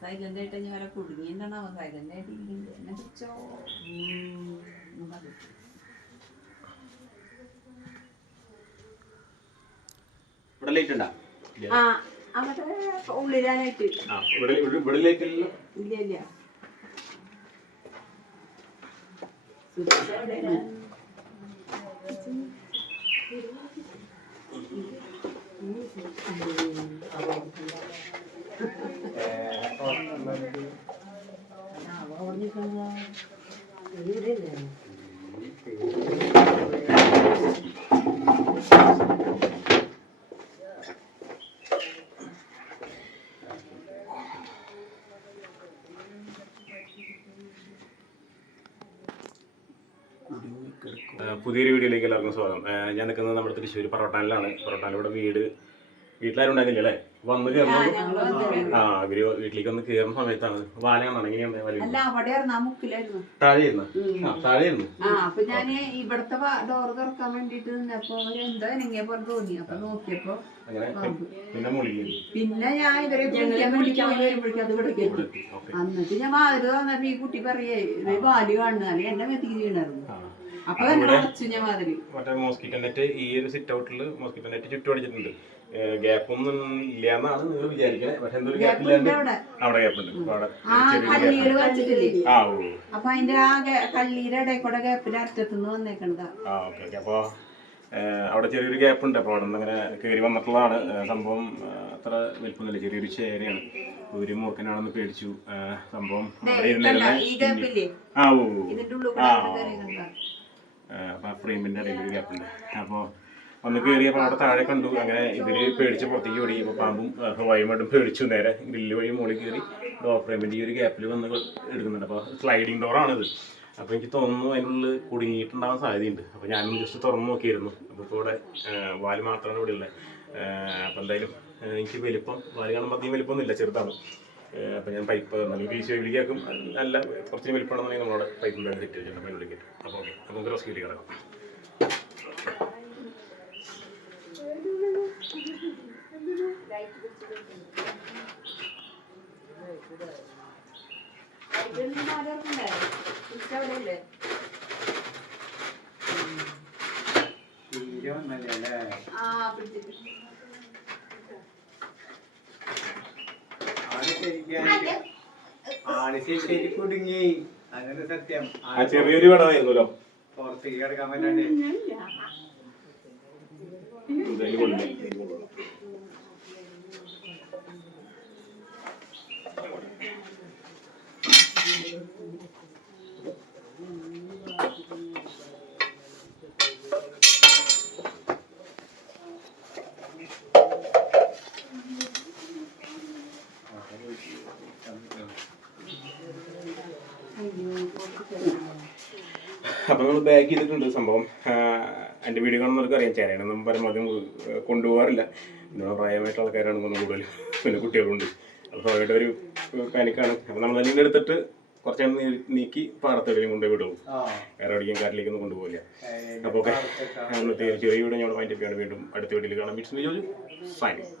Silent ആയിട്ട് ഞാൻ വരെ കുടുങ്ങിണ്ടാണോ സൈലന്റ് ആയിട്ട് ഇരിക്കുന്നുണ്ട് എന്നെ പിടിച്ചോ ഇവിടെ ലൈറ്റ് ഉണ്ടാ അവിടെ ഉള്ളിലാനായിട്ട് ഇവിടെ ലൈറ്റ് ഇല്ല ഇല്ല പുതിയൊരു വീഡിയോയിലേക്ക് എല്ലാവർക്കും സ്വാഗതം. ഞാൻ നിൽക്കുന്നത് നമ്മുടെ തൃശ്ശൂർ പൊറോട്ടാനിലാണ്. പൊറോട്ടാനിലൂടെ വീട്ടിലാരും ഉണ്ടായിരുന്നില്ല അല്ലേ? വന്ന് കയറുന്നത് ഇവര് വീട്ടിലേക്ക് വന്ന് കയറുന്ന സമയത്താണ് വാലയാണോ താഴെയായിരുന്നു. അപ്പൊ ഞാന് ഇവിടത്തെ ഡോർ തുറക്കാൻ വേണ്ടിട്ട് നിന്നപ്പോ എന്താ എനങ്ങിയ പോലെ തോന്നി. അപ്പൊ നോക്കിയപ്പോ പിന്നെ ഞാൻ ഇവരെ വിളിക്കാൻ വരുമ്പോഴേക്കും അത് ഇവിടെ കെട്ടി. എന്നിട്ട് ഞാൻ വാതില് വന്നപ്പോ ഈ കുട്ടി പറയേ വാല് കാണുന്ന എന്റെ മെത്തിക്ക് ചെയ്യണായിരുന്നു. അപ്പൊ ഞാൻ വാതില് മറ്റേ മോസ്കിറ്റോ നെറ്റ് ഈ ഒരു സിറ്റ് ഔട്ടില് മോസ്കിറ്റോ നെറ്റ് ചുറ്റും അടിച്ചിട്ടുണ്ട്. ഗ്യാപ്പൊന്നും ഇല്ല എന്നാണ് നിങ്ങൾ വിചാരിക്കുന്നത്. പക്ഷെ എന്തൊരു ഗ്യാപ്പില്ലാണ്ട് അവിടെ ഗ്യാപ്പുണ്ട്. അപ്പൊ അതിന്റെ ആ കള്ളിയുടെ ഇടയിൽ കൂടെ ഗ്യാപ്പിൽ അറ്റത്തുനിന്ന് വന്നേക്കണതാ. അപ്പൊ അവിടെ ചെറിയൊരു ഗ്യാപ്പ് ഉണ്ട്. അപ്പൊ അവിടെ നിന്ന് അങ്ങനെ കയറി വന്നിട്ടുള്ളതാണ്. സംഭവം അത്ര വലിപ്പമൊന്നുമില്ല, ചെറിയൊരു ചേരയാണ്. ഒരു മൂർഖനാണെന്ന് പേടിച്ചു. സംഭവം ഫ്രെയിമിന്റെ ഇടയിൽ ഒരു ഗ്യാപ്പ് ഉണ്ട്. അപ്പൊ ഒന്ന് കയറിയപ്പോൾ അവിടെ താഴെ കണ്ടു. അങ്ങനെ ഇവര് പേടിച്ച് പുറത്തേക്ക് ഓടി. ഇപ്പോൾ പാമ്പും വൈമായിട്ടും പേടിച്ചു. നേരെ ഗ്രില്ല് വഴി മുകളിൽ കയറി ഡോർ ഫ്രെയിമിന്റെ ഈ ഒരു ഗ്യാപ്പിൽ വന്ന് എടുക്കുന്നുണ്ട്. അപ്പോൾ സ്ലൈഡിങ് ഡോറാണിത്. അപ്പോൾ എനിക്ക് തോന്നുന്നു അതിനുള്ളിൽ കുടുങ്ങിയിട്ടുണ്ടാകാൻ സാധ്യതയുണ്ട്. അപ്പോൾ ഞാനൊന്ന് ജസ്റ്റ് തുറന്ന് നോക്കിയിരുന്നു. അപ്പോൾ ഇപ്പോൾ ഇവിടെ വാല് മാത്രമാണ് ഇവിടെ ഉള്ളത്. അപ്പോൾ എന്തായാലും എനിക്ക് വലിപ്പം വാല് കാണുമ്പോൾ അധികം വലിപ്പമൊന്നുമില്ല, ചെറുതാണ്. അപ്പോൾ ഞാൻ പൈപ്പ് നല്ല വീശിയാക്കും. നല്ല കുറച്ച് വലിപ്പമാണെന്നുണ്ടെങ്കിൽ നമ്മളോട് പൈപ്പ് ബാഗ് സെറ്റ് വെച്ചിട്ടുണ്ട്. അപ്പോൾ വിളിക്കും. അപ്പോൾ ഓക്കെ, നമുക്ക് റെസ്ക്യൂ കിടക്കാം. കുടുങ്ങി അങ്ങനെ സത്യം. ചെറിയൊരു കടമായിരുന്നല്ലോ പുറത്തേക്ക് കിടക്കാൻ പറ്റാണ്ട്. അപ്പോൾ നമ്മൾ ബാക്ക് ചെയ്തിട്ടുണ്ട്. സംഭവം എൻ്റെ വീഡിയോ കാണുന്നവർക്ക് അറിയാം. ചേരാനൊന്നും പരമാവധി കൊണ്ടുപോകാറില്ല. പിന്നെ പ്രായമായിട്ടുള്ള ആൾക്കാരാണ് കൂടുതൽ, പിന്നെ കുട്ടികളുണ്ട്. അപ്പോൾ അവരുടെ ഒരു പാനിക്കാണ്. അപ്പോൾ നമ്മൾ അതിൻ്റെ എടുത്തിട്ട് കുറച്ചേരം നീക്കി പാടത്തെവിടെയും കൊണ്ടുപോയി വിടും. വേറെ എവിടേക്കും കാട്ടിലേക്കൊന്നും കൊണ്ടുപോകില്ല. അപ്പോൾ ഓക്കെ, അന്നത്തെ ചെറിയ വീഡിയോ ഞങ്ങൾ വൈൻഡപ്പ് ചെയ്യാണ്. വീണ്ടും അടുത്ത വീഡിയോയിൽ കാണാം. It's me Joju signing.